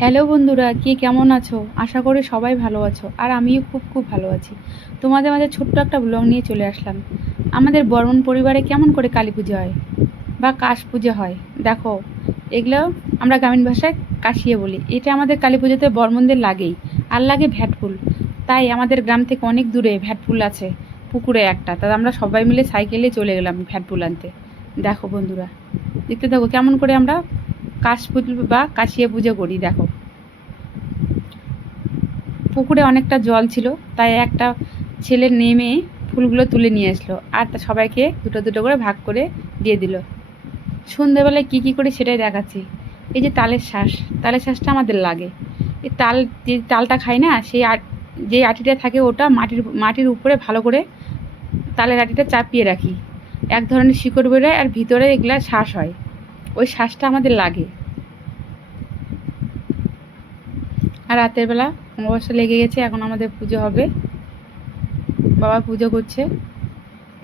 Hello বন্ধুরা, কে কেমন আছো? আশা করি সবাই ভালো আছো, আর আমিও খুব খুব ভালো আছি। তোমাদের মাঝে ছোট্ট একটা ব্লগ নিয়ে চলে আসলাম। আমাদের বর্মন পরিবারে কেমন করে কালী পুজো হয়? বা কাশ পুজো হয়? দেখো, এগুলো আমরা গ্রামীণ ভাষায় কাশিয়ে বলি। এটা আমাদের কালী পুজোতে বর্মনদের লাগেই, আর লাগে ভ্যাটফুল তাই আমাদের গ্রাম থেকে অনেক দূরে ভ্যাটফুল আছে, পুকুরে একটা। তাই আমরা সবাই মিলে সাইকেলে চলে গেলাম ভ্যাটফুল আনতে। দেখো বন্ধুরা, দেখতে থাকো কেমন করে আমরা কাশ পুজো বা কাশিয়ে পুজো করি, দেখো। পুকুরে অনেকটা জল ছিল, তাই একটা ছেলে নেমে ফুলগুলো তুলে নিয়ে আসলো আর তা সবাইকে দুটো দুটো করে ভাগ করে দিয়ে দিল। সন্ধেবেলায় কী কী করে সেটাই দেখাচ্ছি। এই যে তালের শ্বাস তালের শ্বাসটা আমাদের লাগে। এই তাল যে তালটা খাই না, সেই আট যে আটিটা থাকে ওটা মাটির মাটির উপরে ভালো করে তালের আটিটা চাপিয়ে রাখি। এক ধরনের শিকড় বেরোয় আর ভিতরে এগুলা শ্বাস হয়। ওই শ্বাসটা আমাদের লাগে। আর রাতের বেলা অমাবস্যা লেগে গেছে এখন আমাদের পুজো হবে। বাবা পুজো করছে।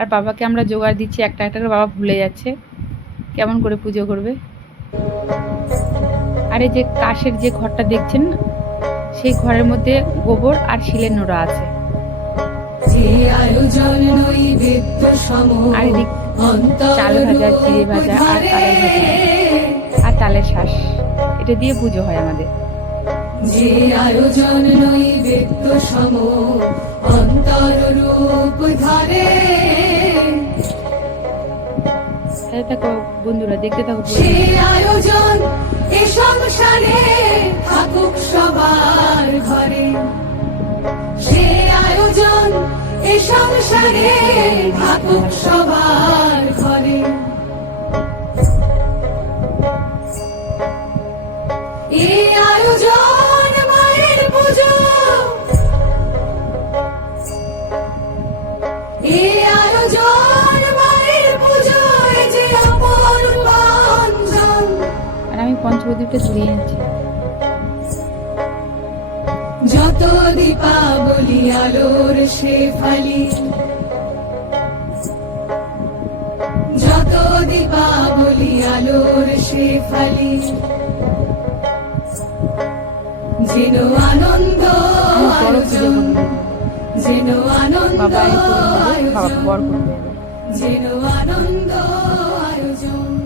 আর বাবাকে আমরা জোগাড় দিচ্ছি একটা একটা করে বাবা ভুলে যাচ্ছে। কেমন করে পুজো করবে? আর এই যে কাশের যে ঘরটা দেখছেন সেই ঘরের মধ্যে গোবর আর শিলের নোড়া আছে। আর এদিক চাল ভাজা ভাজা আর তালের আর তালের শ্বাস এটা দিয়ে পুজো হয় আমাদের। যে আয়োজন নৈবেদ্য সম অন্তর রূপ ধারে। থাকো বন্ধুরা দেখতে থাকো সে আয়োজন এ সংসারে থাকুক সবার ঘরে। সে আয়োজন এ সংসারে থাকুক সবার ঘরে। পঞ্চবদ্বীপটা সরিয়ে নিচ্ছি যত দীপাবলি আলোর সে ফালি। যত দীপাবলি আলোর সে ফালি। যেন আনন্দ আয়োজন যেন আনন্দ আয়োজন যেন আনন্দ আয়োজন।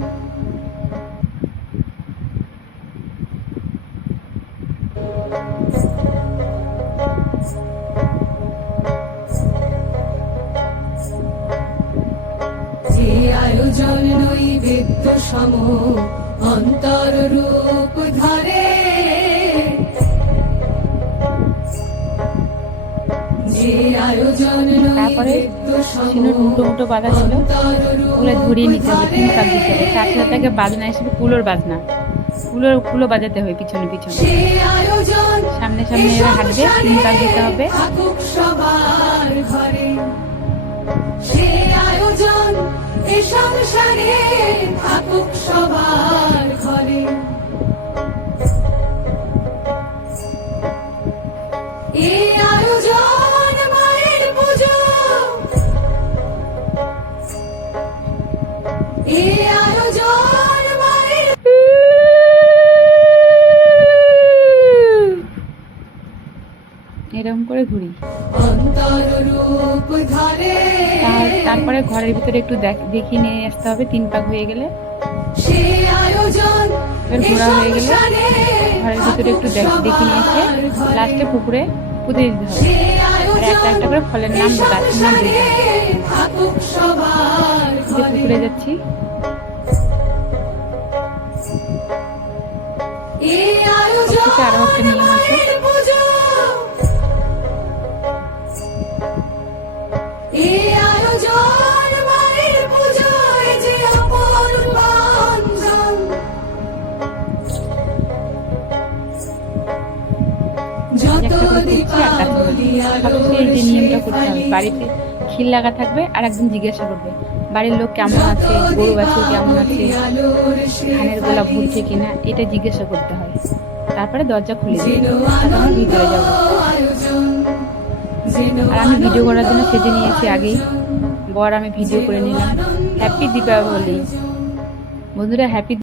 নৈবেদ্য সম অন্তর রূপ ধরে। যে আয়োজন তারপরে সিনুর মুটো মুটো বাঁধা ছিল ওগুলো ধরিয়ে নিতে হবে তিন কাপ দিতে হবে সাথে তাকে বাজনা হিসেবে কুলোর বাজনা। কুলোর কুলো বাজাতে হয় পিছনে পিছনে। সামনে সামনে হাঁটবে তিন কাপ দিতে হবে। থাকুক সবার ঘরে। সে আয়োজন এ সংসারে থাকুক সবার ঘরে এরকম করে ঘুরি। তারপরে ঘরের ভিতরে একটু দেখ- দেখিয়ে নিয়ে আসতে হবে তিন পাক হয়ে গেলে। এবার ঘোরা হয়ে গেলে ঘরের ভিতরে একটু দেখ- নিয়ে এসে লাস্টে পুকুরে পুঁতে দিতে হবে। আর একটা একটা করে ফলের নাম গাছের দিতে পুকুরে যাচ্ছি। আরও একটা নিয়ম আছে। নিয়মটা করতে হবে বাড়িতে খিল লাগা থাকবে আর একদিন জিজ্ঞাসা করবে বাড়ির লোক কেমন আছে গরু বাছুর কেমন আছে ধানের গোলা ভরছে কিনা এটা জিজ্ঞাসা করতে হয়। তারপরে দরজা খুলে তখন ভিতরে যাব। আর আমি ভিডিও করার জন্য সেজে নিয়েছি আগেই। বর, আমি ভিডিও করে নিলাম। হ্যাপি দীপাবলি বন্ধুরা হ্যাপি